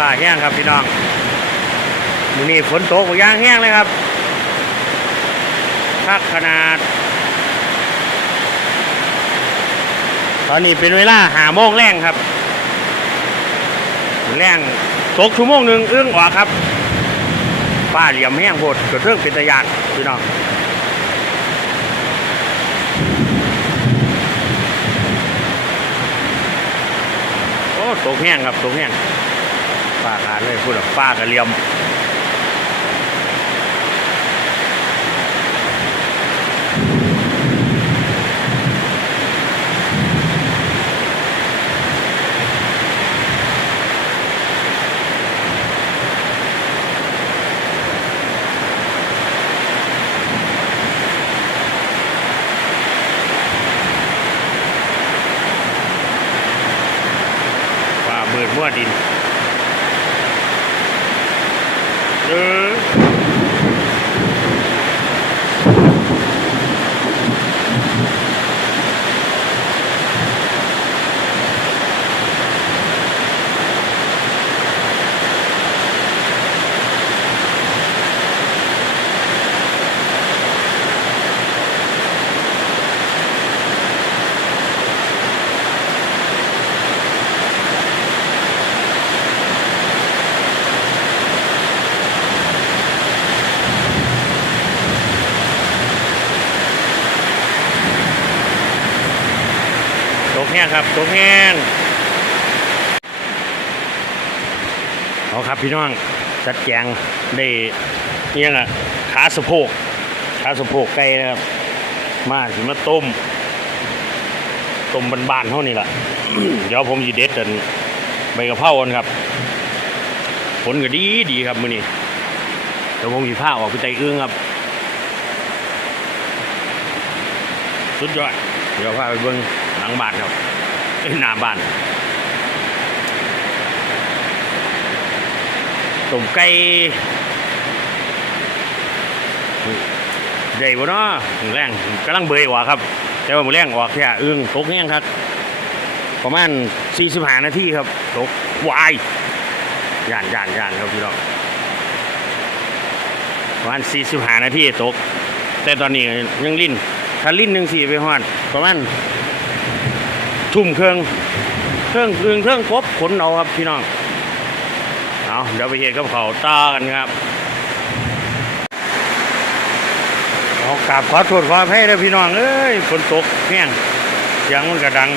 ฟ้าแห้งครับพี่น้องมือนี้ฝนตกอย่างแห้งเลยครับคักขนาด ตอนนี้เป็นเวลาหาโมงแรงครับแรงตกชั่วโมงหนึ่งอึ้งออกครับฟ้าเหลี่ยมแห้งโหดเกระเทืองเป็นตะยานพี่น้องโอ้ตกแห้งครับตกแห้ง ป้าขาดเลยพูดแบบป้ากระเลียมป้ามืดมั่วดิน เกแห้งครับตกแห้งเอาครับพี่น้องจัดแจงได้เนี่ยังอะขาสะโพกขาสะโพกไก่นะครับ มาถึงมาต้มต้มบานๆเท่านี้ล่ะเดี๋ยวผมจีเด็ดกันใบกะเพรากันครับ ผลก็ดีดีครับมื้อนี้เดี๋ยวผมจีผ้าออกไปใจเอื้องครับ สุดยอด เดี๋ยวพาไปเบิ่งหลังบ้านครับหน้าบ้านต้มไก่ใหญ่บ่เนาะแรงกำลังเบยออกครับ แต่ว่ามือแรงออกแค่อึ้งตกแห้งครับ ประมาณ45นาทีครับ ตกวายย่านย่านย่านครับพี่น้องประมาณ45นาทีตก แต่ตอนนี้ยังลิ้น ถ้าลิ้นหนึ่งสี่ไปหอดประมาณทุ่มเครื่องเครื่องเครื่องเครื่องครบขนเอาครับพี่น้องเอาเดี๋ยวไปเห็นกับเขาวต่อกันครับเอากราบขอโทษขออภัยเลยพี่น้องเอ้ยฝนตกแห้งเสียงมันกระดัง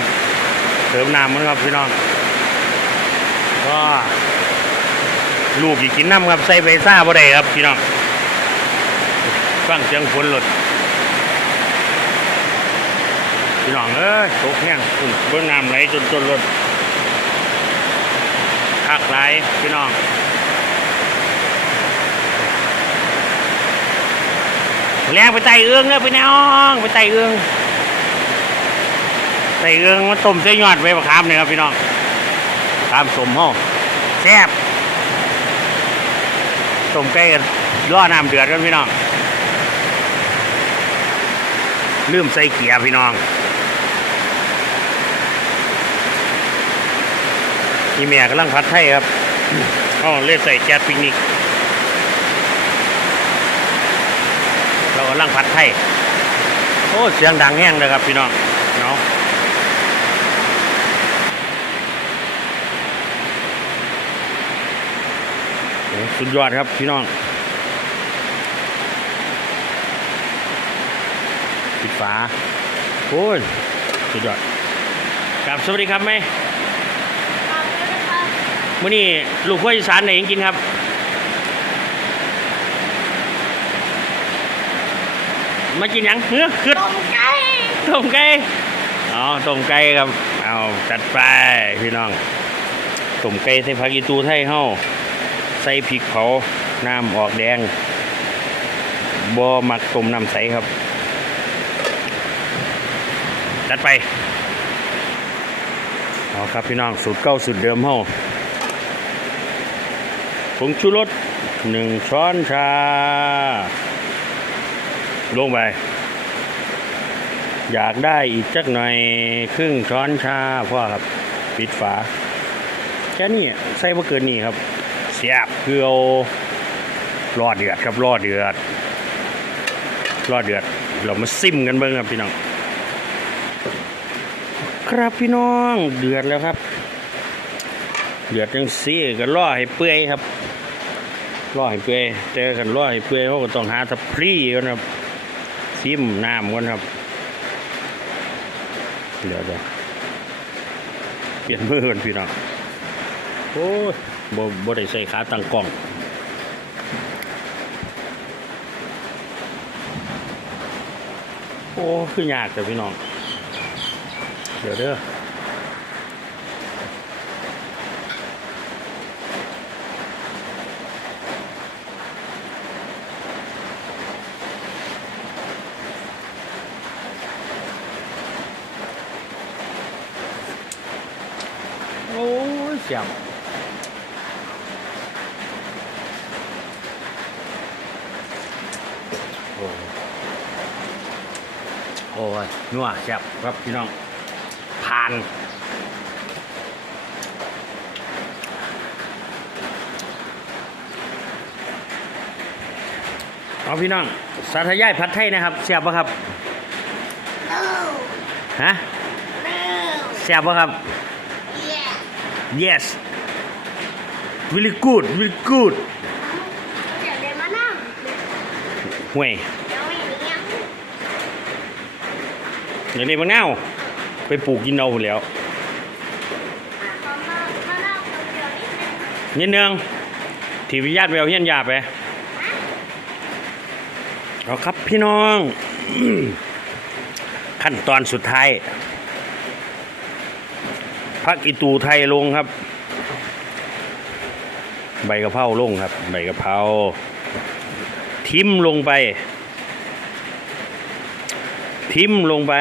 เติมน้ำมันครับพี่น้องก็ลูกอีกกินน้ำครับใส่ใบซ่าบ่ได้ครับพี่น้องฟังเสียงฝนหลด พี่น้องเอ้ยตกแห้งฝุ่นเบื้องน้ำไหลจนจนรถคักไหลพี่น้องแรงไปไต่เอื้องเลยพี่น้องไปไต่เอื้องไต่เอื้องมาต้มเส้นยอดไว้ประคามเนี่ยครับพี่น้องตามสมห้องแซ่บต้มไก่นล่อน้ำเดือดกันพี่น้องลืมใส่เกียร์พี่น้อง นี่แม่กำลังพัดไทยครับอ๋อเล่ใส่แก๊สปิกนิก เรากำลังพัดไทยโอ้ เสียงดังแห้งเลยครับพี่น้องเนาะสุดยอดครับพี่น้องปิดฝาโอ้ยสุดยอดครับสวัสดีครับแม่ มื่อนี้ลูกพ่ออีสานไหนยังกินครับ มากินหยังเฮ้อขึ้นต้มไก่ต้มไก่อ๋อต้มไก่ครับเอาจัดไปพี่น้องต้มไก่ใส่ผักอีตูไทยเฮาใส่พริกเผาน้ำออกแดงบ่มักต้มน้ำใสครับจัดไปเอาครับพี่น้องสูตรเก้าสูตรเดิมเฮาผ งชูรสหนึ่งช้อนชา ลงไป อยากได้อีกจักหน่อยครึ่งช้อนชาพ่อครับ ปิดฝา แค่นี้ใส่บ่เกินนี้ครับ เสียบคือเอารอเดือดครับรอเดือดรอเดือด เรามาซิมกันเบิ่งครับพี่น้อง ครับพี่น้องเดือดแล้วครับ เดือดจังซี่ก็รอให้เปื่อยครับ รอให้เปื่อยแต่กันรอให้เปื่อยเขาก็ต้องหาทับพรีก่อนครับซิมน้ำก่อนครับ เดี๋ยวเดี๋ยวเปลี่ยนมือกันพี่น้องโอ้ยบ่บ่ได้ใส่ขาตั้งกล้องโอ้คือยากแต่พี่น้อง เดี๋ยวเด้อโอ้ย เสียบโอ้ยโอ้ยนัวเสียบครับพี่น้องผ่านเอาพี่น้องสาธยายผัดไทยนะครับเสียบปะครับ No, ฮะ no, เสียบปะครับ yeah. Yes really good really good เดี๋ยวเดี๋ยวมานั่งห่วยเดี๋ยวไม่เลี้ยงเดี๋ยวนี้บางเน่าไปปลูกกินเอาหมดแล้วอะขอมามาเล่าคนเดียวนิดนึงนิดนึงที่วิญญาติไปเอาเฮียนยาไปเอาครับพี่น้อง ขั้นตอนสุดท้าย พักอีตูไทยลงครับ ใบกะเพราลงครับ ใบกะเพราทิมลงไป ทิมลงไป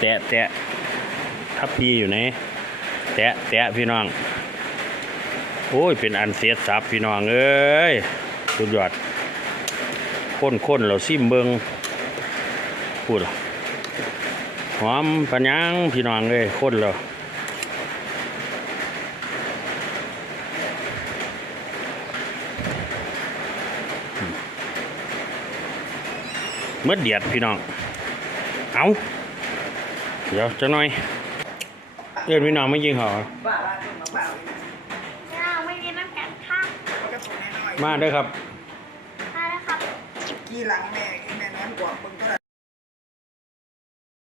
แตะแตะทับพีอยู่ไหนแตะแตะพี่น้อง โอ้ย เป็นอันเสียสับพี่น้องเอ้ยสุดยอดข้นข้นๆเราซิมเบิงพูดล่ะ หอมปัญญังพี่น้องเอ้ยข้นเราเมื่อเดียดพี่น้อง เอาเดี๋ยวจะหน่อยเอื้อนพี่น้องไม่ยิงเหรอบ้าบ้าขึ้นมาบ้าเราไม่ได้มากันค่ะมันก็ถูกแน่นอนมาเด้อครับ มาแล้วครับ กี่หลังแม่กี่แม่น้อยกว่ามึงก็ได้